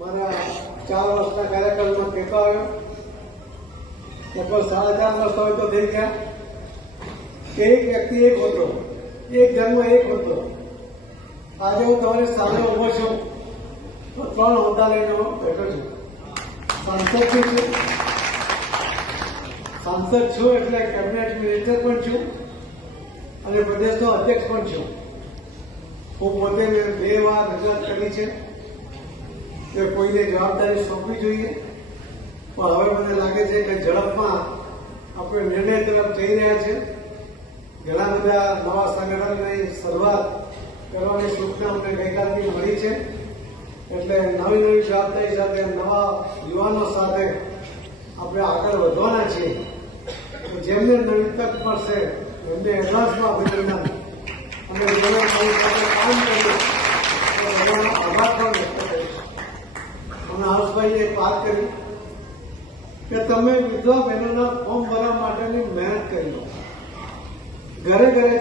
મારા 4 વર્ષના કાર્યકાળમાં કહેતો આવ્યો લગભગ 4.5 વર્ષ હવે તો થઈ ગયા કે એક વ્યક્તિ એક હોદ્દો, એક જન્મ એક હોદ્દો. આજે હું તમારી સામે ઉભો છું તો 3 હોદ્દા લઈને બેઠો છું. સાંસદ છું એટલે કેબિનેટ મિનિસ્ટર પણ છું અને પ્રદેશનો અધ્યક્ષ પણ છું. હું પોતે 2 વાર રજૂઆત કરી છે કે કોઈને જવાબદારી સોંપવી જોઈએ, પણ હવે મને લાગે છે કે ઝડપમાં આપણે નિર્ણય તરફ જઈ રહ્યા છે. ઘણા બધા નવા સંગઠનની શરૂઆત કરવાની સૂચના અમને ગઈકાલથી મળી છે. એટલે નવી જવાબદારી સાથે નવા યુવાનો સાથે આપણે આગળ વધવાના છીએ. જેમને નવી તક મળશે એમને એડવાન્સમાં અભિનંદન અને જેને મારી સાથે કામ કર્યું બધાનો આભાર પણ વ્યક્ત કરીશ. અને હર્ષભાઈએ એક વાત કરી કે તમે વિધવા બહેનોના ફોર્મ ભરવા માટેની મહેનત કરી લો, ઘરે ઘરે